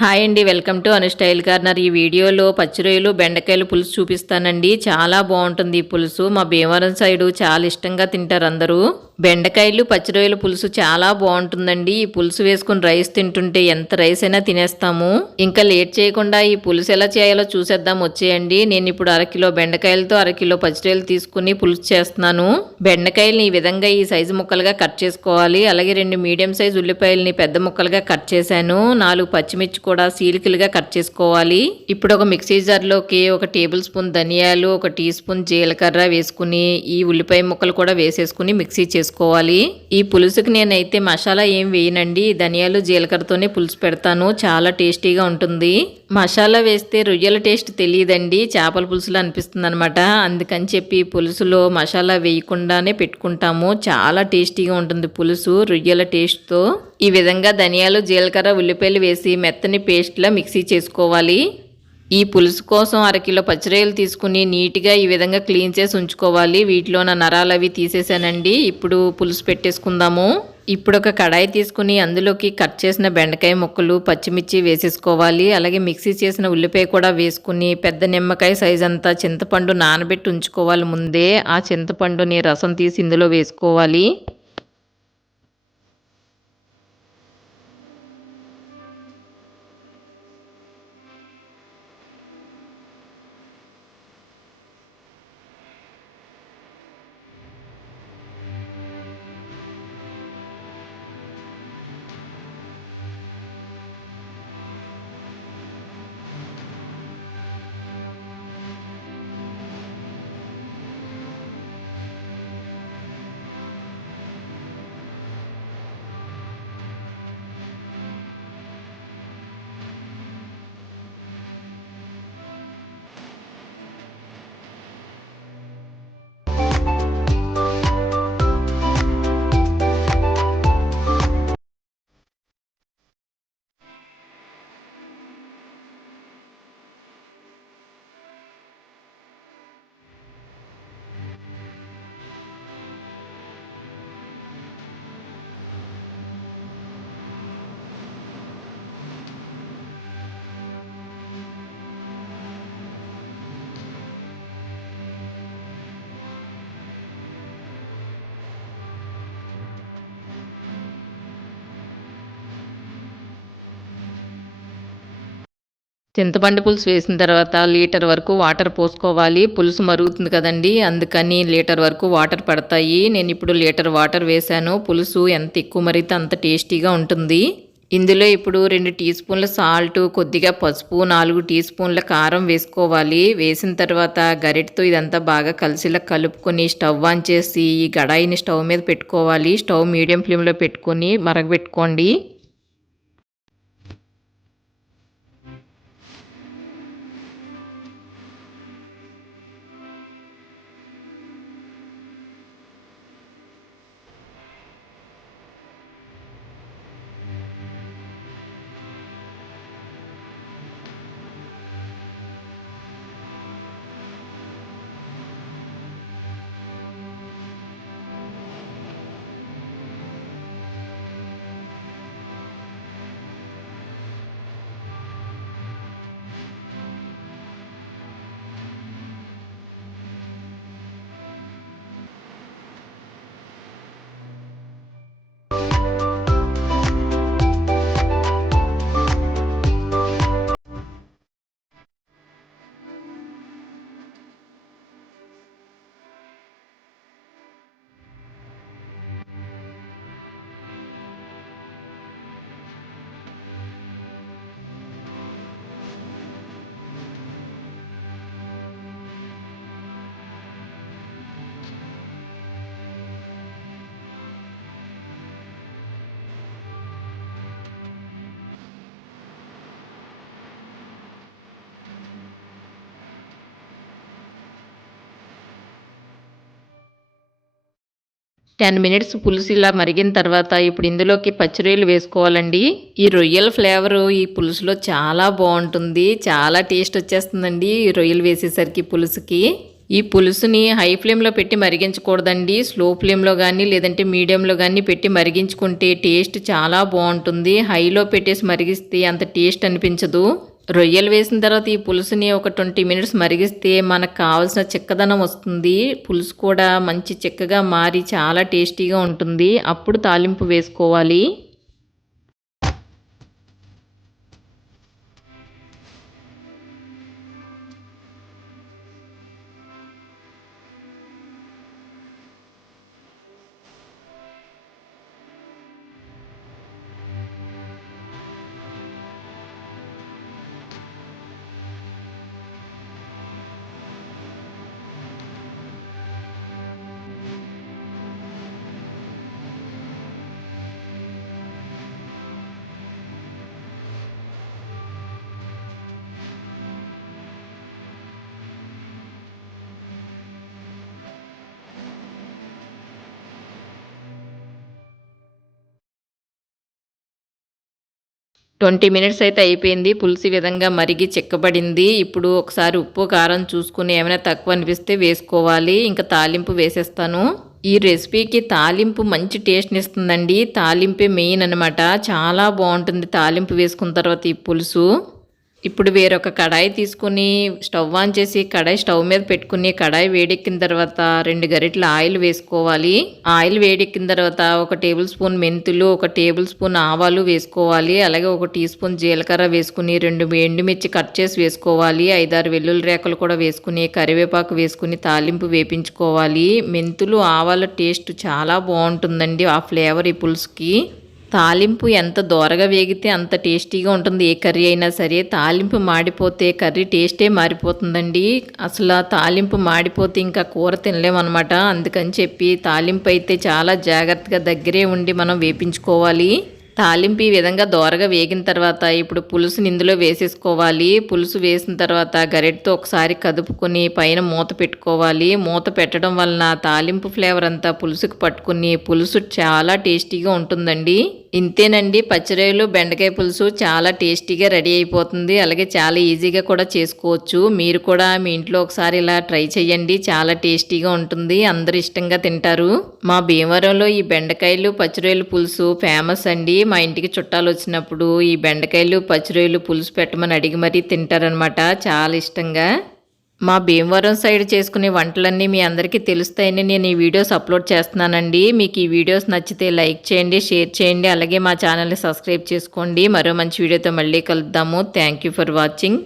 Hi అండి, welcome to Anu style corner. ఈ వీడియోలో పచ్చి రొయ్యలు బెండకాయలు పులుసు చూపిస్తానండి. చాలా బాగుంటుంది ఈ పులుసు. మా భీమవరం సైడు చాలా ఇష్టంగా తింటారు అందరూ. బెండకాయలు పచ్చి రొయ్యల పులుసు చాలా బాగుంటుందండి. ఈ పులుసు వేసుకుని రైస్ తింటుంటే ఎంత రైస్ అయినా తినేస్తాము. ఇంకా లేట్ చేయకుండా ఈ పులుసు ఎలా చేయాలో చూసేద్దాం, వచ్చేయండి. నేను ఇప్పుడు అరకిలో బెండకాయలతో అరకిలో పచ్చి రొయ్యలు తీసుకుని పులుసు చేస్తున్నాను. బెండకాయలని ఈ విధంగా ఈ సైజు ముక్కలుగా కట్ చేసుకోవాలి. అలాగే 2 మీడియం సైజు ఉల్లిపాయలని పెద్ద ముక్కలుగా కట్ చేశాను. 4 పచ్చిమిర్చి కూడా సీలికలుగా కట్ చేసుకోవాలి. ఇప్పుడు ఒక మిక్సీ జార్లోకి 1 టేబుల్ స్పూన్ ధనియాలు, 1 టీ స్పూన్ జీలకర్ర వేసుకుని ఈ ఉల్లిపాయ ముక్కలు కూడా వేసేసుకుని మిక్సీ చేసుకోవాలి. ఈ పులుసుకి నేనైతే మసాలా ఏం వేయనండి. ధనియాలు జీలకర్రతోనే పులుసు పెడతాను. చాలా టేస్టీగా ఉంటుంది. మసాలా వేస్తే రొయ్యల టేస్ట్ తెలియదండి, చేపల పులుసులో అనిపిస్తుంది అనమాట. అందుకని చెప్పి పులుసులో మసాలా వేయకుండానే పెట్టుకుంటాము. చాలా టేస్టీగా ఉంటుంది పులుసు రొయ్యల టేస్ట్తో. ఈ విధంగా ధనియాలు జీలకర్ర ఉల్లిపాయలు వేసి మెత్తని పేస్ట్లా మిక్సీ చేసుకోవాలి. ఈ పులుసు కోసం అరకిలో పచ్చిరొయ్యలు తీసుకుని నీట్గా ఈ విధంగా క్లీన్ చేసి ఉంచుకోవాలి. వీటిలో నా నరాలు అవి తీసేసానండి. ఇప్పుడు పులుసు పెట్టేసుకుందాము. ఇప్పుడు ఒక కడాయి తీసుకుని అందులోకి కట్ చేసిన బెండకాయ ముక్కలు, పచ్చిమిర్చి వేసేసుకోవాలి. అలాగే మిక్సీ చేసిన ఉల్లిపాయ కూడా వేసుకుని పెద్ద నిమ్మకాయ సైజ్ అంతా చింతపండు నానబెట్టి ఉంచుకోవాలి ముందే. ఆ చింతపండుని రసం తీసి ఇందులో వేసుకోవాలి. చింతపండు పులుసు వేసిన తర్వాత లీటర్ వరకు వాటర్ పోసుకోవాలి. పులుసు మరుగుతుంది కదండి, అందుకని లీటర్ వరకు వాటర్ పడతాయి. నేను ఇప్పుడు లీటర్ వాటర్ వేశాను. పులుసు ఎంత ఎక్కువ మరిగితే అంత టేస్టీగా ఉంటుంది. ఇందులో ఇప్పుడు 2 టీ స్పూన్ల సాల్ట్, కొద్దిగా పసుపు, 4 టీ స్పూన్ల కారం వేసుకోవాలి. వేసిన తర్వాత గరిటతో ఇదంతా బాగా కలిసిలా కలుపుకొని స్టవ్ ఆన్ చేసి ఈ కడాయిని స్టవ్ మీద పెట్టుకోవాలి. స్టవ్ మీడియం ఫ్లేమ్లో పెట్టుకొని మరగబెట్టుకోండి. టెన్ మినిట్స్ పులుసు ఇలా మరిగిన తర్వాత ఇప్పుడు ఇందులోకి పచ్చి రొయ్యలు వేసుకోవాలండి. ఈ రొయ్యల ఫ్లేవరు ఈ పులుసులో చాలా బాగుంటుంది. చాలా టేస్ట్ వచ్చేస్తుందండి ఈ రొయ్యలు వేసేసరికి పులుసుకి. ఈ పులుసుని హై ఫ్లేమ్లో పెట్టి మరిగించకూడదండి. స్లో ఫ్లేమ్లో కానీ లేదంటే మీడియంలో కానీ పెట్టి మరిగించుకుంటే టేస్ట్ చాలా బాగుంటుంది. హైలో పెట్టేసి మరిగిస్తే అంత టేస్ట్ అనిపించదు. రొయ్యలు వేసిన తర్వాత ఈ పులుసుని ఒక 20 మినిట్స్ మరిగిస్తే మనకు కావాల్సిన చిక్కదనం వస్తుంది. పులుసు కూడా మంచి చిక్కగా మారి చాలా టేస్టీగా ఉంటుంది. అప్పుడు తాలింపు వేసుకోవాలి. 20 మినిట్స్ అయితే అయిపోయింది. పులుసు ఈ విధంగా మరిగి చిక్కబడింది. ఇప్పుడు ఒకసారి ఉప్పు కారం చూసుకుని ఏమైనా తక్కువ అనిపిస్తే వేసుకోవాలి. ఇంకా తాలింపు వేసేస్తాను. ఈ రెసిపీకి తాలింపు మంచి టేస్ట్ని ఇస్తుందండి. తాలింపే మెయిన్ అనమాట. చాలా బాగుంటుంది తాలింపు వేసుకున్న తర్వాత ఈ పులుసు. ఇప్పుడు వేరొక కడాయి తీసుకుని స్టవ్ ఆన్ చేసి కడాయి స్టవ్ మీద పెట్టుకుని కడాయి వేడెక్కిన తర్వాత 2 గరిటెల ఆయిల్ వేసుకోవాలి. ఆయిల్ వేడెక్కిన తర్వాత 1 టేబుల్ స్పూన్ మెంతులు, 1 టేబుల్ స్పూన్ ఆవాలు వేసుకోవాలి. అలాగే 1 టీ స్పూన్ జీలకర్ర వేసుకుని 2 ఎండుమిర్చి కట్ చేసి వేసుకోవాలి. 5-6 వెల్లుల్లి రేకలు కూడా వేసుకుని కరివేపాకు వేసుకుని తాలింపు వేపించుకోవాలి. మెంతులు ఆవాల టేస్ట్ చాలా బాగుంటుందండి. ఆ ఫ్లేవర్ ఈ పులుసుకి. తాలింపు ఎంత దోరగా వేగితే అంత టేస్టీగా ఉంటుంది. ఏ కర్రీ అయినా సరే తాలింపు మాడిపోతే కర్రీ టేస్టే మారిపోతుందండి. అసలు తాలింపు మాడిపోతే ఇంకా కూర తినలేమన్నమాట. అందుకని చెప్పి తాలింపు అయితే చాలా జాగ్రత్తగా దగ్గరే ఉండి మనం వేపించుకోవాలి. తాలింపు ఈ విధంగా దోరగా వేగిన తర్వాత ఇప్పుడు పులుసుని ఇందులో వేసేసుకోవాలి. పులుసు వేసిన తర్వాత గరిటెతో ఒకసారి కదుపుకొని పైన మూత పెట్టుకోవాలి. మూత పెట్టడం వలన తాలింపు ఫ్లేవర్ అంతా పులుసుకు పట్టుకుని పులుసు చాలా టేస్టీగా ఉంటుందండి. ఇంతేనండి, పచ్చిరొయ్యలు బెండకాయ పులుసు చాలా టేస్టీగా రెడీ అయిపోతుంది. అలాగే చాలా ఈజీగా కూడా చేసుకోవచ్చు. మీరు కూడా మీ ఇంట్లో ఒకసారి ఇలా ట్రై చేయండి. చాలా టేస్టీగా ఉంటుంది. అందరూ ఇష్టంగా తింటారు. మా భీమవరంలో ఈ బెండకాయలు పచ్చిరొయ్యలు పులుసు ఫేమస్ అండి. మా ఇంటికి చుట్టాలు వచ్చినప్పుడు ఈ బెండకాయలు పచ్చిరొయ్యలు పులుసు పెట్టమని అడిగి మరీ తింటారనమాట చాలా ఇష్టంగా. మా భీమవరం సైడ్ చేసుకునే వంటలన్నీ మీ అందరికీ తెలుస్తాయని నేను ఈ వీడియోస్ అప్లోడ్ చేస్తున్నానండి. మీకు ఈ వీడియోస్ నచ్చితే లైక్ చేయండి, షేర్ చేయండి. అలాగే మా ఛానల్ని సబ్స్క్రైబ్ చేసుకోండి. మరో మంచి వీడియోతో మళ్ళీ కలుద్దాము. Thank you for watching.